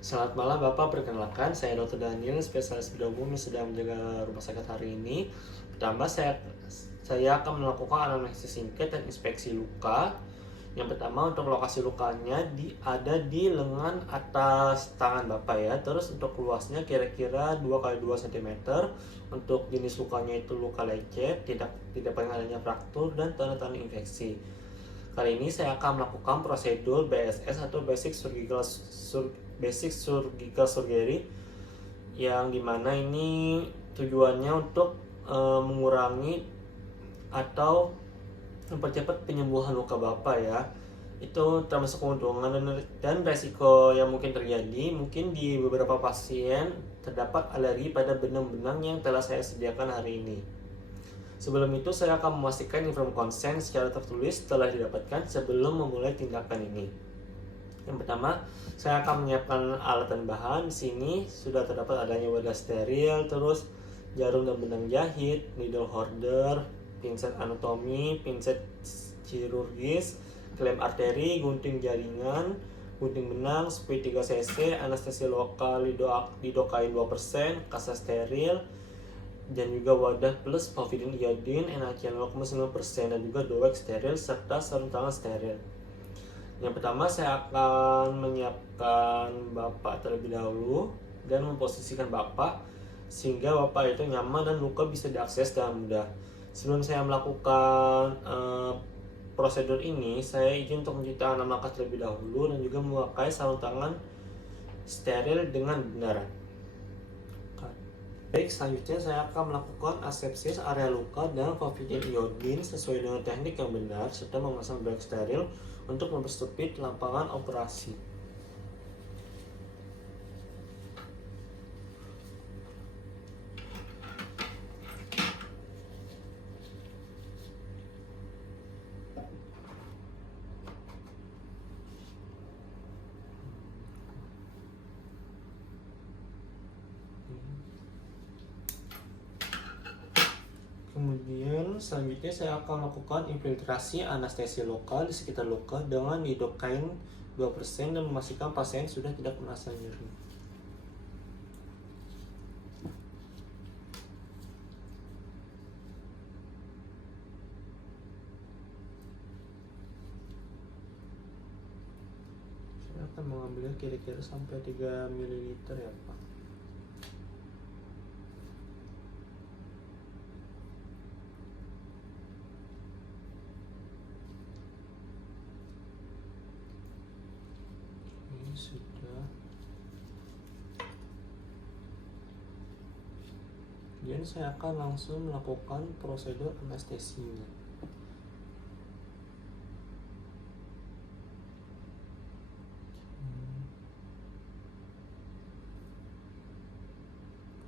Selamat malam Bapak, perkenalkan saya Dr. Daniel, spesialis bedah umum yang sedang menjaga rumah sakit hari ini. Pertama, saya akan melakukan anamnesis singkat dan inspeksi luka. Yang pertama, untuk lokasi lukanya ada di lengan atas tangan Bapak ya. Terus untuk luasnya kira-kira 2 x 2 cm. Untuk jenis lukanya itu luka lecet, tidak pengen adanya fraktur dan tanda-tanda infeksi. Kali ini saya akan melakukan prosedur BSS atau Basic Surgical Surgery, yang dimana ini tujuannya untuk mengurangi atau mempercepat penyembuhan luka Bapak ya. Itu termasuk keuntungan dan resiko yang mungkin terjadi. Mungkin di beberapa pasien terdapat alergi pada benang-benang yang telah saya sediakan hari ini. Sebelum itu, saya akan memastikan inform consent secara tertulis telah didapatkan sebelum memulai tindakan ini. Yang pertama, saya akan menyiapkan alat dan bahan. Di sini sudah terdapat adanya wadah steril, terus jarum dan benang jahit, needle holder, pinset anatomi, pinset chirurgis, klem arteri, gunting jaringan, gunting benang, spray 3 cc, anestesi lokal lidocain 2%, kasa steril, dan juga wadah plus povidin iodin NaCl 0,9% dan juga Dowex steril serta sarung tangan steril. Yang pertama, saya akan menyiapkan Bapak terlebih dahulu dan memposisikan Bapak sehingga Bapak itu nyaman dan luka bisa diakses dengan mudah. Sebelum saya melakukan prosedur ini, saya izin untuk mencuci tangan 6 langkah terlebih dahulu dan juga memakai sarung tangan steril dengan benar. Baik, selanjutnya saya akan melakukan asepsis area luka dan povidin iodin sesuai dengan teknik yang benar serta memasang bag steril untuk mempersempit lapangan operasi. Kemudian selanjutnya saya akan melakukan infiltrasi anestesi lokal di sekitar luka dengan lidocaine 2% dan memastikan pasien sudah tidak merasa nyeri. Saya akan mengambilnya kira-kira sampai 3 ml ya Pak. Ini sudah. Kemudian saya akan langsung melakukan prosedur anestesinya.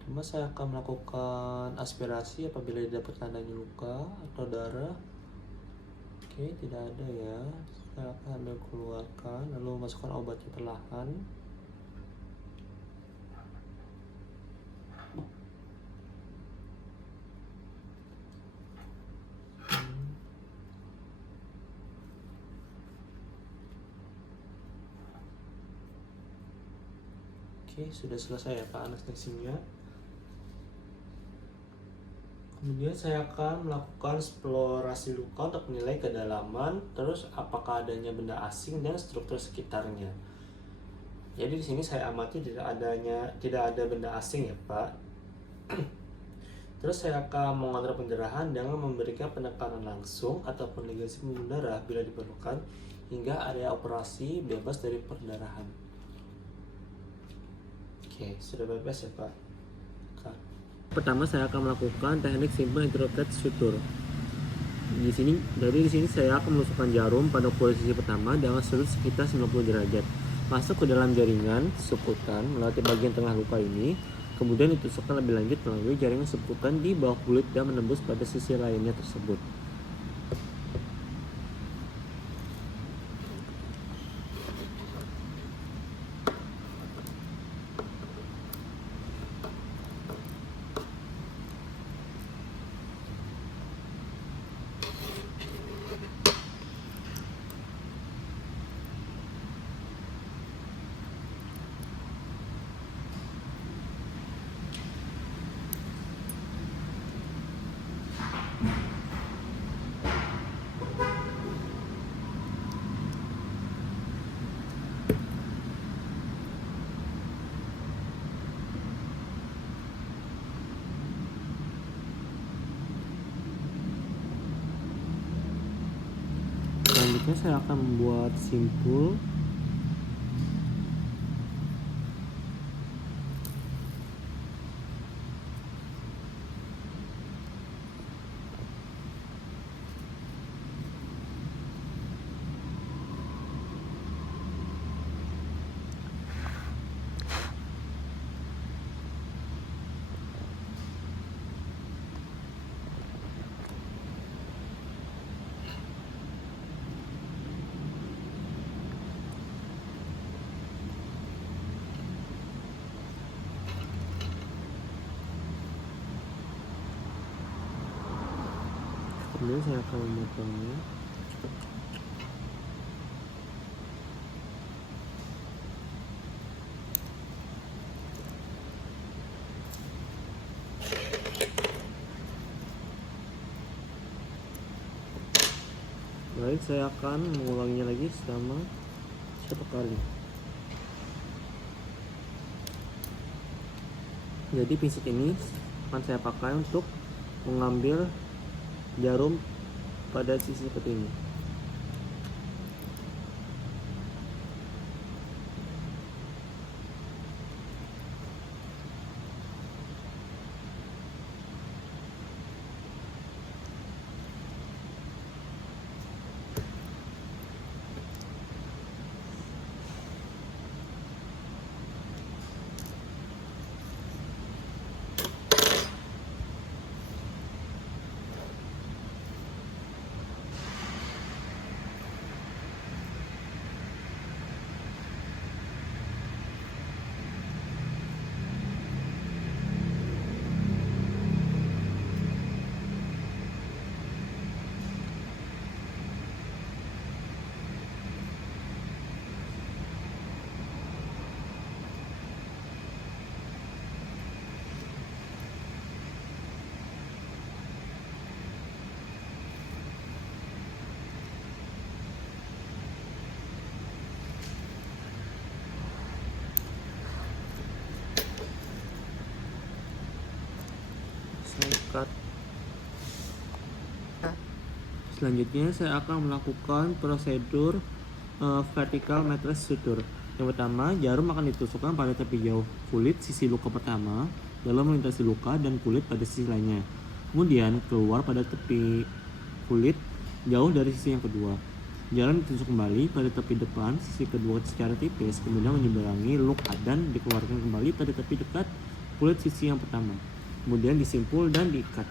Pertama, saya akan melakukan aspirasi apabila didapatkan adanya luka atau darah. Oke, tidak ada ya. Saya akan ambil keluarkan, lalu masukkan obatnya perlahan. Oke, sudah selesai ya Pak anestesinya. Kemudian saya akan melakukan eksplorasi luka untuk menilai kedalaman, terus apakah adanya benda asing dan struktur sekitarnya. Jadi di sini saya amati tidak ada benda asing ya Pak. Terus saya akan mengontrol pendarahan dengan memberikan penekanan langsung ataupun ligasi pembuluh darah bila diperlukan hingga area operasi bebas dari perdarahan. Oke, sudah bebas ya Pak. Pertama, saya akan melakukan teknik simple intricate suture. Di sini saya akan menusukkan jarum pada posisi pertama dengan sudut sekitar 90 derajat. Masuk ke dalam jaringan subkutan melewati bagian tengah luka ini. Kemudian ditusukkan lebih lanjut melalui jaringan subkutan di bawah kulit dan menembus pada sisi lainnya tersebut. Selanjutnya saya akan membuat simpul. Kemudian saya akan memotongnya. Baik, saya akan mengulanginya lagi selama 1 kali. Jadi pinset ini akan saya pakai untuk mengambil jarum pada sisi seperti ini. Ikat. Selanjutnya saya akan melakukan prosedur vertical matrix suture. Yang pertama, jarum akan ditusukkan pada tepi jauh kulit sisi luka pertama dalam melintasi luka dan kulit pada sisi lainnya. Kemudian keluar pada tepi kulit jauh dari sisi yang kedua. Jarum ditusuk kembali pada tepi depan sisi kedua secara tipis, kemudian menyeberangi luka dan dikeluarkan kembali pada tepi dekat kulit sisi yang pertama. Kemudian disimpul dan diikat.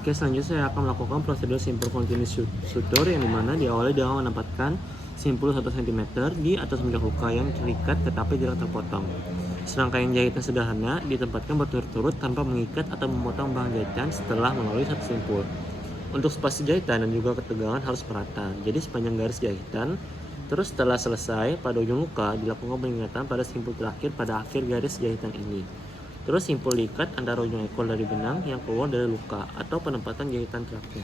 Oke, selanjutnya saya akan melakukan prosedur simpul continuous suture yang dimana diawali dengan menempatkan simpul 1 cm di atas bendak luka yang terikat tetapi tidak terpotong. Serangkaian jahitan sederhana ditempatkan berturut-turut tanpa mengikat atau memotong bahan jahitan setelah melalui satu simpul. Untuk spasi jahitan dan juga ketegangan harus merata, jadi sepanjang garis jahitan. Terus setelah selesai, pada ujung luka dilakukan pengikatan pada simpul terakhir pada akhir garis jahitan ini. Terus simpul diikat antara ujung ekor dari benang yang keluar dari luka atau penempatan jahitan terakhir.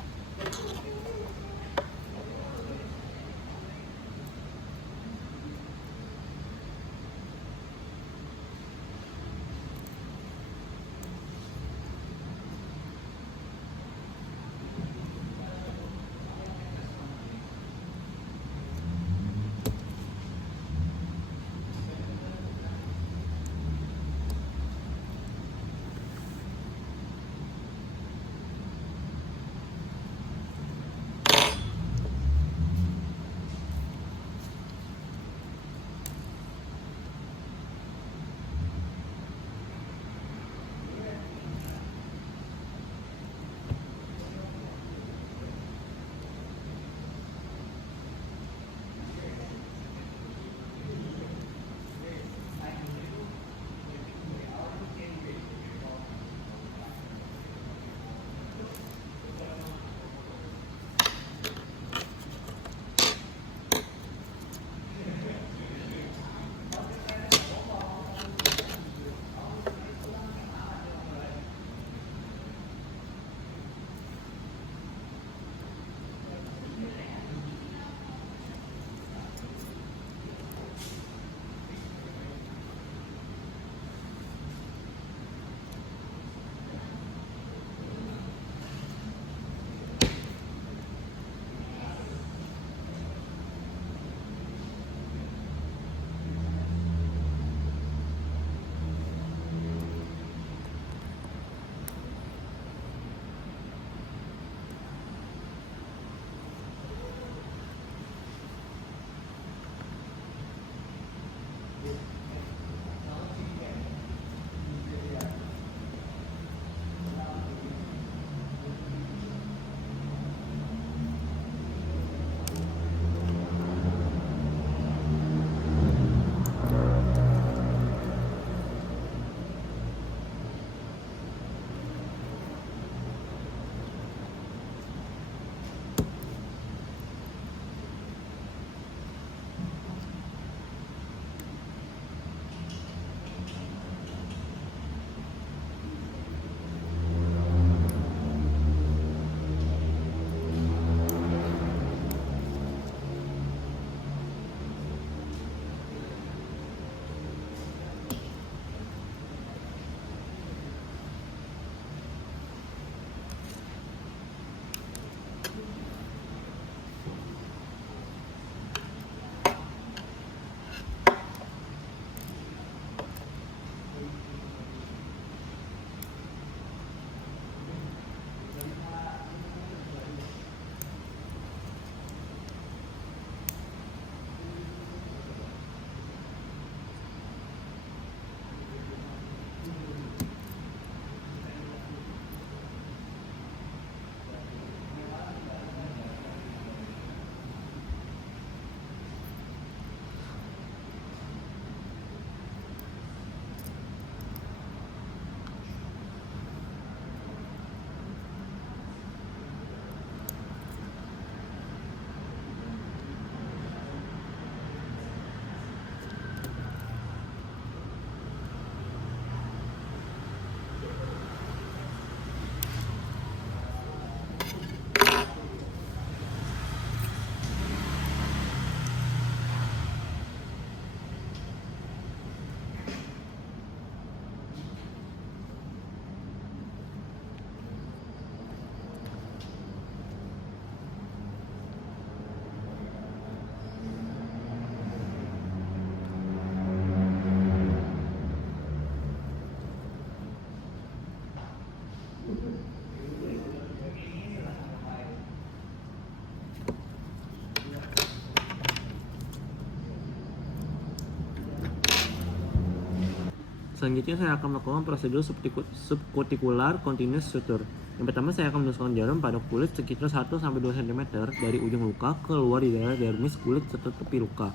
Selanjutnya saya akan melakukan prosedur subkutikular continuous suture. Yang pertama saya akan menusukkan jarum pada kulit sekitar 1-2 cm dari ujung luka keluar di daerah dermis kulit serta tepi luka.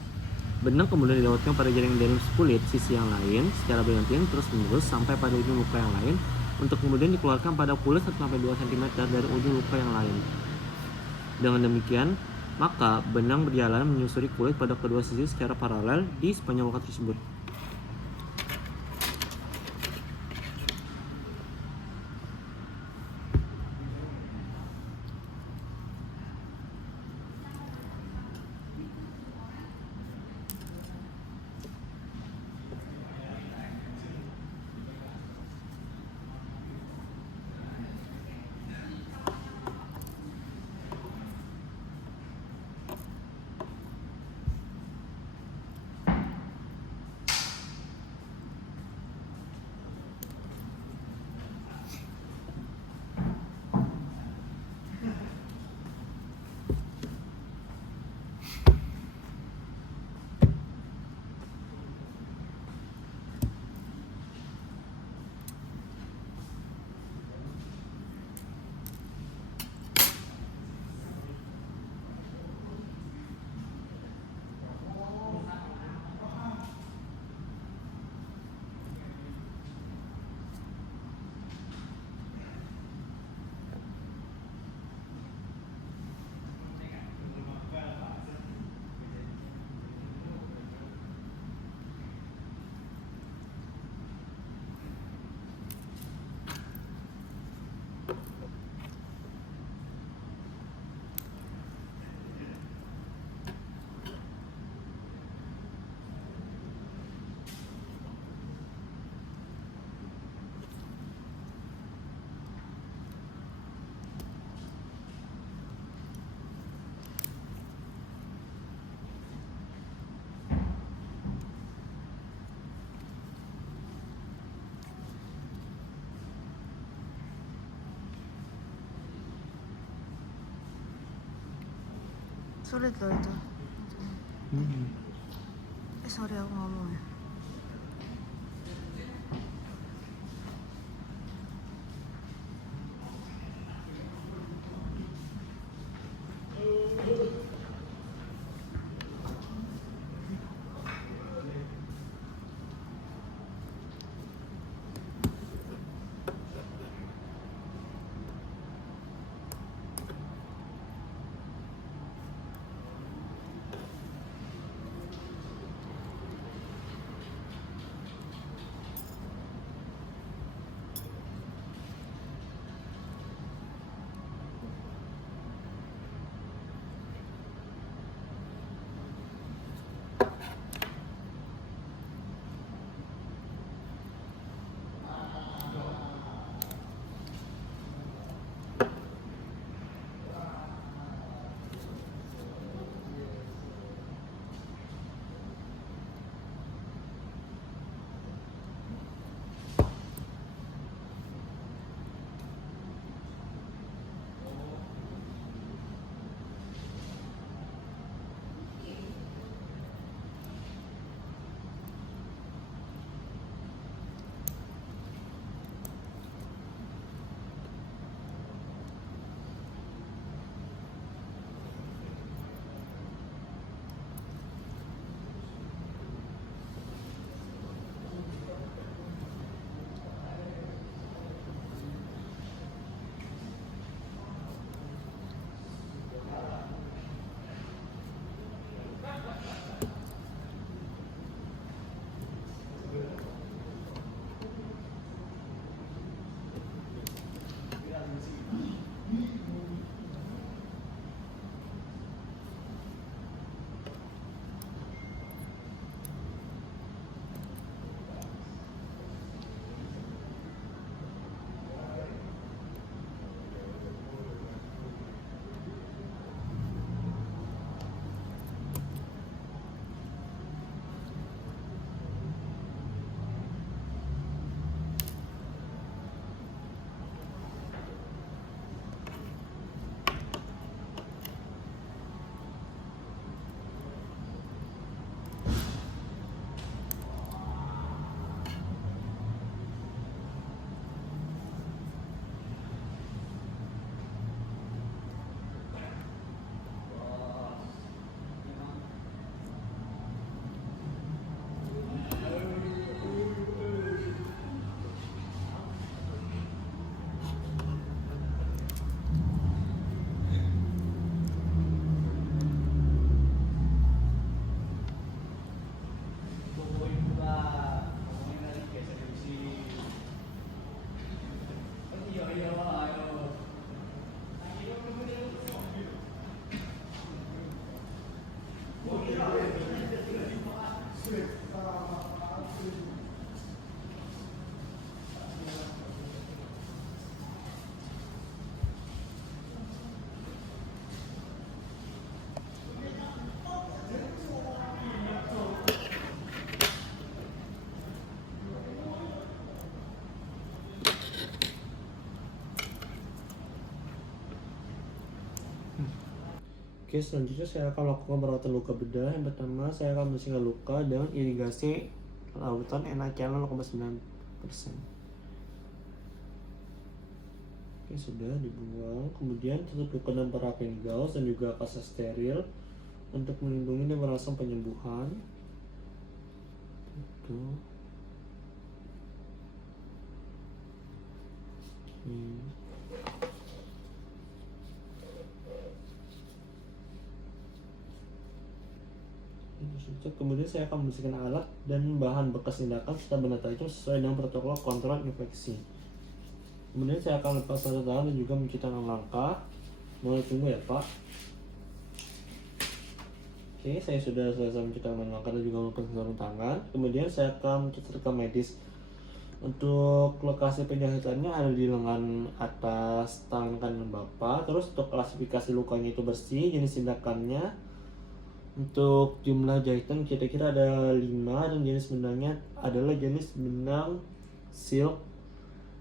Benang kemudian dilewatkan pada jaring dermis kulit sisi yang lain secara bergantian terus-menerus sampai pada ujung luka yang lain untuk kemudian dikeluarkan pada kulit 1-2 cm dari ujung luka yang lain. Dengan demikian, maka benang berjalan menyusuri kulit pada kedua sisi secara paralel di sepanjang luka tersebut. Sulit loh itu. Sorry aku ngomong ya. Oke, selanjutnya saya akan melakukan perawatan luka bedah. Yang pertama, saya akan membersihkan luka dengan irigasi lautan NaCl 0,9%. Oke, sudah dibuang. Kemudian tutup luka dengan paraffin gauze dan juga pasta steril untuk melindungi dan merangsang penyembuhan. Itu. Kemudian saya akan membersihkan alat dan bahan bekas tindakan serta benda tajam sesuai dengan protokol kontrol infeksi. Kemudian saya akan lepas sarung tangan dan juga mencuci tangan langkah. Mohon tunggu ya Pak. Oke, saya sudah selesai mencuci tangan langkah dan juga melepas sarung tangan. Kemudian saya akan mencuci rekam medis. Untuk lokasi penjahitannya ada di lengan atas tangan kanan Bapak. Terus untuk klasifikasi lukanya itu bersih, jenis tindakannya. Untuk jumlah jahitan kira-kira ada 5 dan jenis benangnya adalah jenis benang silk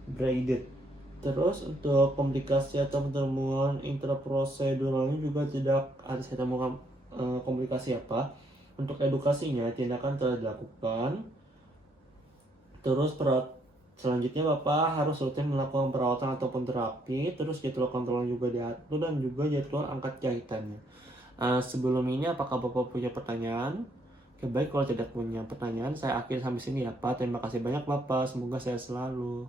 braided. Terus untuk komplikasi atau pertemuan intraproseduralnya juga tidak ada saya temukan komplikasi apa. Untuk edukasinya tindakan telah dilakukan. Terus selanjutnya Bapak harus rutin melakukan perawatan ataupun terapi. Terus jadwal kontrol juga diatur dan juga jadwal angkat jahitannya. Sebelum ini apakah Bapak punya pertanyaan? Oke, baik, kalau tidak punya pertanyaan saya akhiri sampai sini ya Pak. Terima kasih banyak Bapak, semoga sehat selalu.